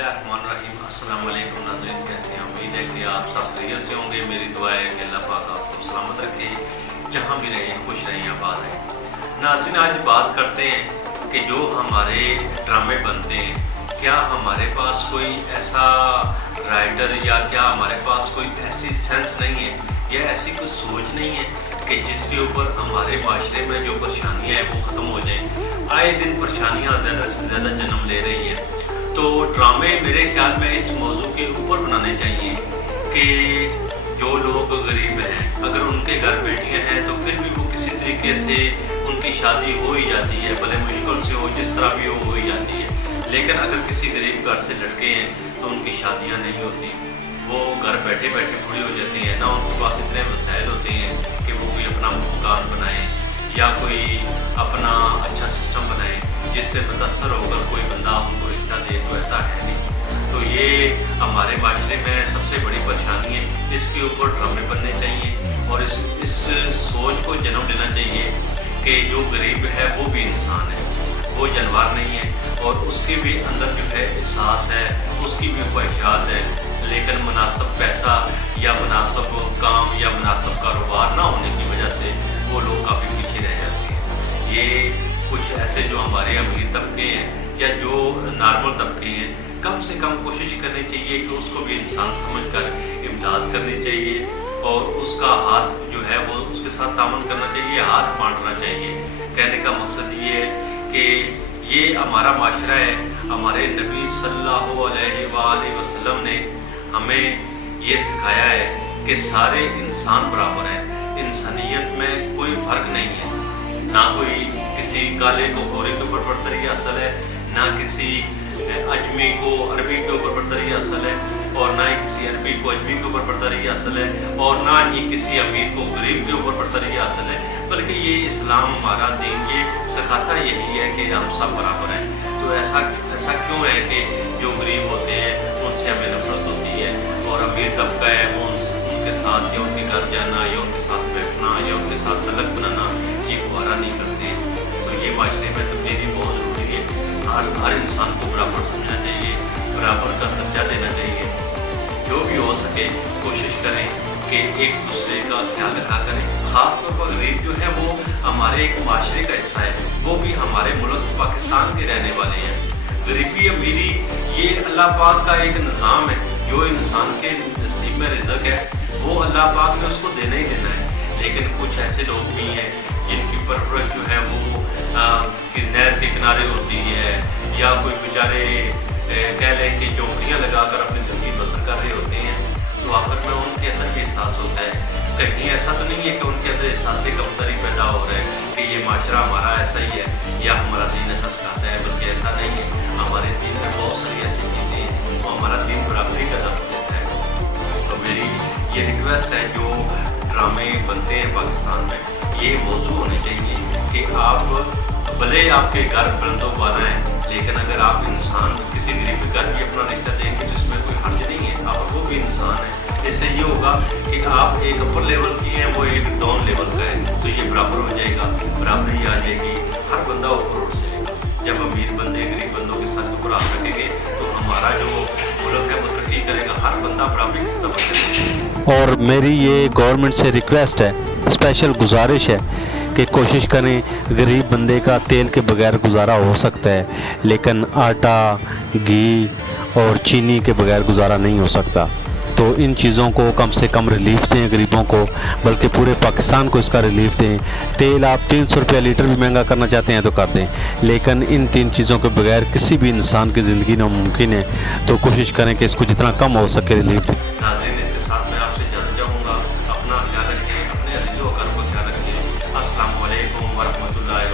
बिस्मिल्लाहिर्रहमानिर्रहीम। अस्सलाम वालेकुम नाज़रीन, कैसे हैं? उम्मीद है कि आप सब खैरियत से होंगे। मेरी दुआ है कि अल्लाह पाक आपको सलामत रखे, जहाँ भी रहें खुश रहें, आबाद रहें। नाज़रीन, आज बात करते हैं कि जो हमारे ड्रामे बनते हैं, क्या हमारे पास कोई ऐसा राइटर या क्या हमारे पास कोई ऐसी सेंस नहीं है या ऐसी कोई सोच नहीं है कि जिसके ऊपर हमारे माशरे में जो परेशानियाँ हैं वो ख़त्म हो जाएँ। आए दिन परेशानियाँ ज़्यादा से ज़्यादा जन्म ले रही हैं। तो ड्रामे मेरे ख्याल में इस मौजू के ऊपर बनाने चाहिए कि जो लोग गरीब हैं, अगर उनके घर बेटियां हैं तो फिर भी वो किसी तरीके से उनकी शादी हो ही जाती है, भले मुश्किल से हो, जिस तरह भी हो ही जाती है। लेकिन अगर किसी गरीब घर से लड़के हैं तो उनकी शादियां नहीं होती, वो घर बैठे बैठे बूढ़े हो जाते हैं, ना उनके पास इतने वसाइल होते हैं कि वो कोई अपना मकान बनाए या कोई अपना अच्छा सिस्टम बनाए जिससे मुतासर होकर कोई बंदा उनको रिश्ता दे, तो ऐसा है नहीं। तो ये हमारे माशरे में सबसे बड़ी परेशानी है। इसके ऊपर ड्रामे बनने चाहिए और इस सोच को जन्म देना चाहिए कि जो गरीब है वो भी इंसान है, वो जानवर नहीं है और उसके भी अंदर जो है एहसास है, उसकी भी ख्वाहिशात है। लेकिन मुनासिब पैसा या मुनासिब काम या मुनासिब कारोबार ना होने की वजह से वो लोग काफ़ी पीछे रह जाते हैं। ये कुछ ऐसे जो हमारे अमीर तबके हैं या जो नॉर्मल तबके हैं, कम से कम कोशिश करनी चाहिए कि उसको भी इंसान समझकर इमदाद करनी चाहिए और उसका हाथ जो है वो उसके साथ तामन करना चाहिए, हाथ बांटना चाहिए। कहने का मकसद ये है कि ये हमारा माशरा है। हमारे नबी सल्लल्लाहु अलैहि वसल्लम ने हमें ये सिखाया है कि सारे इंसान बराबर हैं, इंसानियत में कोई फ़र्क नहीं है। ना कोई किसी काले को गोरे के ऊपर बर्तरी हासिल है, ना किसी अजमी को अरबी के ऊपर बर्तरी हासिल है और ना ही किसी अरबी को अजमी के ऊपर बर्तरी हासिल है और ना ही किसी अमीर को गरीब के ऊपर बर्तरी हासिल है। बल्कि ये इस्लाम हमारा दीन ये सिखाता यही है कि हम सब बराबर हैं। तो ऐसा क्यों है कि जो गरीब होते हैं उनसे हमें नफरत होती है और अमीर तबका है वो उनके साथ या उनके घर जाना या उनके साथ बैठना या उनके साथ तलक बनाना ये गुजारा नहीं करते। तो ये माशरे में तब्दीली बहुत ज़रूरी है। हर इंसान को बराबर समझना चाहिए, बराबर का दर्जा देना चाहिए। जो भी हो सके कोशिश करें कि एक दूसरे का ख्याल रखा करें। ख़ास तौर पर गरीब जो है वो हमारे एक माशरे का हिस्सा है, वो भी हमारे मुल्क पाकिस्तान के रहने वाले हैं। गरीबी अमीरी ये अल्लाह पाक का एक निज़ाम है। जो इंसान के नसीब में रिज़्क़ है वो अल्लाह पाक ने उसको देना ही देना है। लेकिन कुछ ऐसे लोग भी हैं जिनकी परवरिश जो है वो नहर के किनारे होती है या कोई बेचारे कह लें कि चौंकियाँ लगाकर अपनी ज़िंदगी बसर कर रहे होते हैं। तो आखिर में उनके अंदर भी एहसास होता है, कहीं ऐसा तो नहीं है कि उनके अंदर एहसास कमतरी पैदा हो रहा है कि ये माशरा हमारा ऐसा ही है या हमारा दीन ऐसा सिखाता है। बल्कि ऐसा नहीं है, हमारे दीन में बहुत सारी ऐसी चीज़ें हैं, तो हमारा दीन बराबरी का दर्ज देता है। तो मेरी ये रिक्वेस्ट है, जो ड्रामे बनते हैं पाकिस्तान में, ये मौजू होने चाहिए कि आप भले आपके घर बुलंदो वाला है, लेकिन अगर आप इंसान किसी गरीब के घर भी अपना रिश्ता देंगे तो इसमें कोई हर्ज नहीं है, आप वो भी इंसान है। इससे ये होगा कि आप एक अपर लेवल की हैं, वो एक डाउन लेवल का है, तो ये बराबर हो जाएगा, बराबरी आ जाएगी, हर बंदा ऊपर उठ जाएगा। जब अमीर बंदे गरीब बंदों के साथ ऊपर हाथ रखेंगे तो हमारा जो मुल्क है वो तरक्की करेगा, हर बंदा बराबरी की सतह पर करेगा। और मेरी ये गवर्नमेंट से रिक्वेस्ट है, स्पेशल गुजारिश है कि कोशिश करें, गरीब बंदे का तेल के बगैर गुजारा हो सकता है लेकिन आटा, घी और चीनी के बगैर गुजारा नहीं हो सकता। तो इन चीज़ों को कम से कम रिलीफ दें गरीबों को, बल्कि पूरे पाकिस्तान को इसका रिलीफ दें। तेल आप 300 रुपया लीटर भी महंगा करना चाहते हैं तो कर दें, लेकिन इन 3 चीज़ों के बगैर किसी भी इंसान की ज़िंदगी नामुमकिन है। तो कोशिश करें कि इसको जितना कम हो सके रिलीफ दें। नाज़रीन, इसके साथ मैं आपसे इजाज़त चाहूँगा। अपना ख्याल रखें, अपने अज़ीज़ों का ख्याल रखें। अस्सलामु अलैकुम वरहमतुल्लाहि